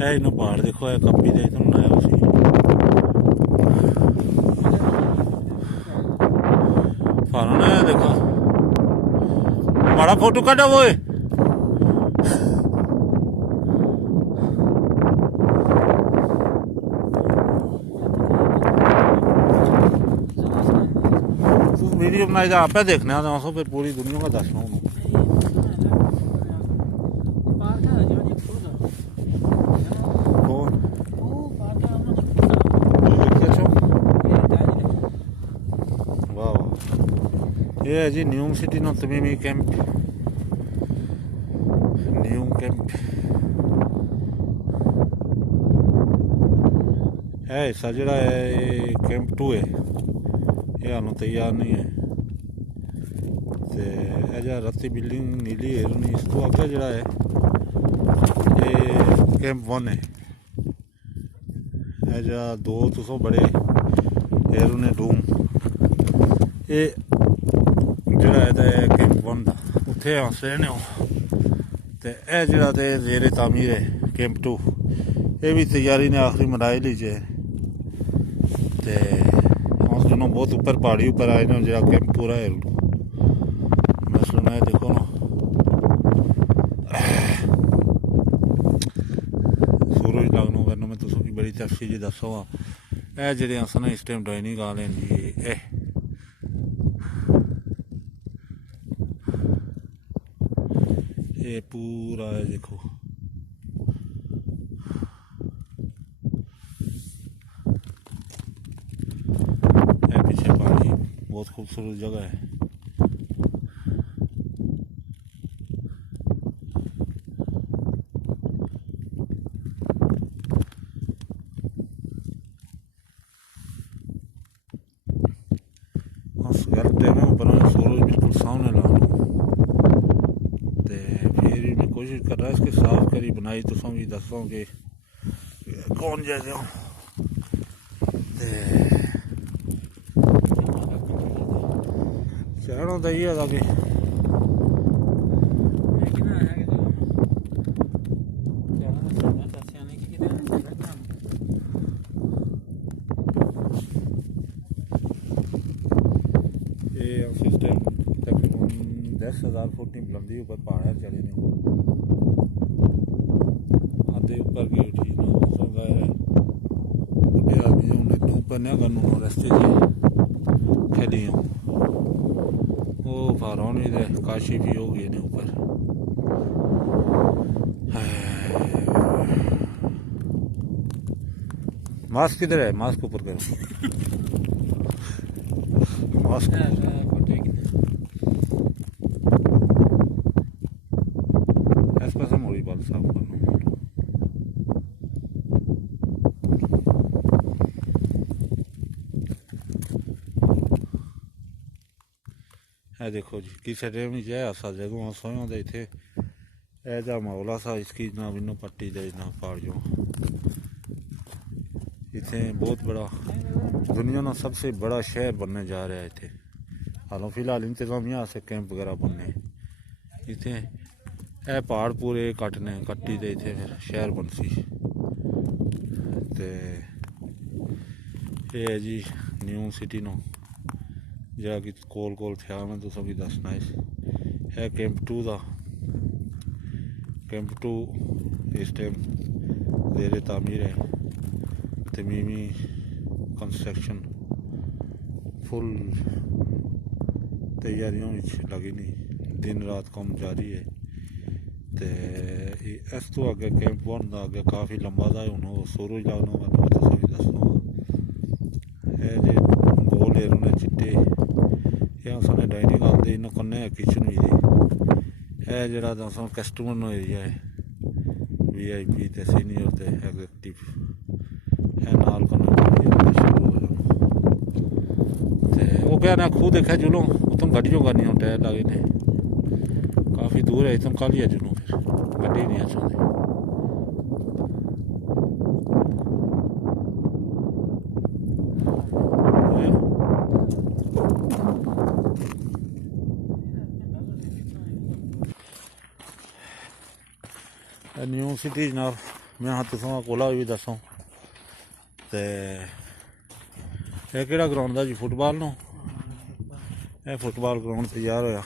है इन्हों पहाड़ देखो है कपी दे तुम बनाया उसी फारन है देखो बड़ा फोटो काटा वो है वीडियो बनाई जा आप देखने आ फिर पूरी दुनिया का दस रहा हूँ ये है जी न्यूम सिटी नो तमीमी कैंप न्यूम कैंप है हिस्सा जड़ा है ये कैंप 2 है ये हालों तैयार नहीं है ते जरा राती बिल्डिंग नीली है नहीं इस तो अगे जड़ा है ये कैंप 1 है जरा 2 तो बड़े एरू ने डूम ये जड़ा है कैंप 1 का उत्थे अस रहने ते ए जड़ा ते जेरे तामीर है कैंप 2 ये भी तैयारी ने आखिरी मनाई लीजिए ते हम दोनों बहुत ऊपर पहाड़ी ऊपर आए ना जरा कैंप पूरा है मैं सुना है देखो ना सूरज लगनों करना मैं तुसों की बड़ी तफसीली दसो ए जेड़े अस ना इस टाइम डाइनिंग आ लें जी ये पूरा है देखो ये पीछे पानी बहुत खूबसूरत जगह है सूरज बिल्कुल सामने ला कोशिश कर रहा है इसके साफ करी बनाई तो भी दसों के कौन जैसे हो चढ़ो तो ये था कि ये सिस्टम तकरीबन 10,000 फुट की बुलंदी ऊपर पहाड़ चढ़े नहीं आधे ऊपर गए ठीक बुढ़े आदमी उन्हें ऊपर नहीं करना रस्ते से खेली हूँ वो फारौनी दे काशी भी हो गए ने ऊपर मास्क किधर है मास्क ऊपर करो मास्क ऐसा मोड़ी बाल साफ करना है देखो जी किसी टाइम नहीं जाए ऐसा जगह सोयों दे थे ऐसा माहौला सा इसकी ना बिनो पट्टी दे ना पहाड़ जो इतने बहुत बड़ा दुनिया का सबसे बड़ा शहर बनने जा रहा है इतने हालों फिलहाल इंतजामिया से कैंप वगैरह बनने इतने ए पहाड़ पूरे कट्टी दे इतने फिर शहर बनसी ते ये है जी न्यू सिटी नो जरा कि कोल कोल थे मैं तो सभी दसना है कैंप 2 का कैंप 2 इस टाइम जेरे तामीर है तमीमी कंस्ट्रक्शन फुल तैयारियों में लगी नहीं दिन रात काम जारी है ते इस तो अगे कैंप 1 का अगे काफ़ी लंबा था हूँ सूरज लगना मैं तो सभी दसो जे गोल एरू चिट्टे ये सारे डाइनिंग हॉल दे इन्हों कन्ने किचन भी है जरा दसो कस्टमर एरिया है VIP ते सीनियर ते एग्जीक्यूटिव है नाल वो क्या ना खुद देखा जुलो तुम गड्डियों का नहीं टायर लगे ने काफ़ी दूर है तुम कल ही जुलो फिर गड्डी नहीं आ न्यू सिटी जनाब मैं हाँ तुसां कोला भी दसो ते केड़ा ग्राउंड दा जी फुटबॉल नो फुटबॉल ग्राउंड तैयार होया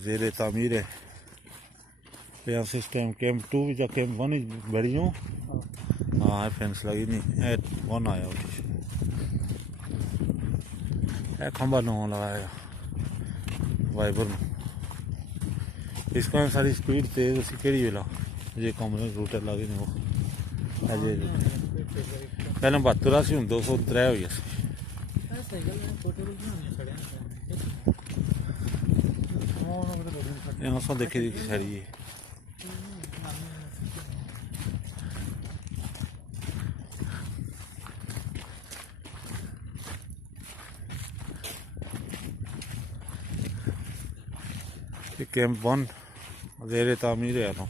जेरे तामीर है सिस्टम कैंप 2 भी कैंप 1 बड़ी हूँ हाँ फेंस लगी नहीं 1 आया खंबा नो लगाया वाइबर में इसका सारी स्पीड तेज उसी केड़ी वेला ये कमरे रूटर लगे नहीं वो अजे पहले 72 सी हूँ 203 हुई यहाँ देखी सारी कैंप 1 जेरे तामीर है ना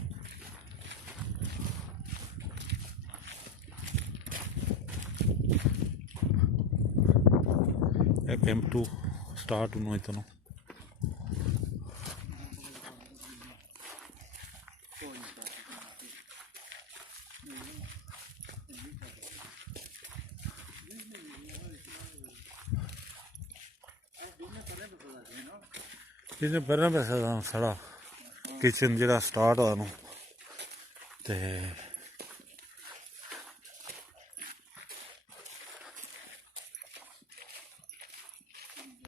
कैंप 2 स्टार्ट होना इतना इसने पहले पैसा साढ़ा किचन जरा स्टार्ट होया नो ते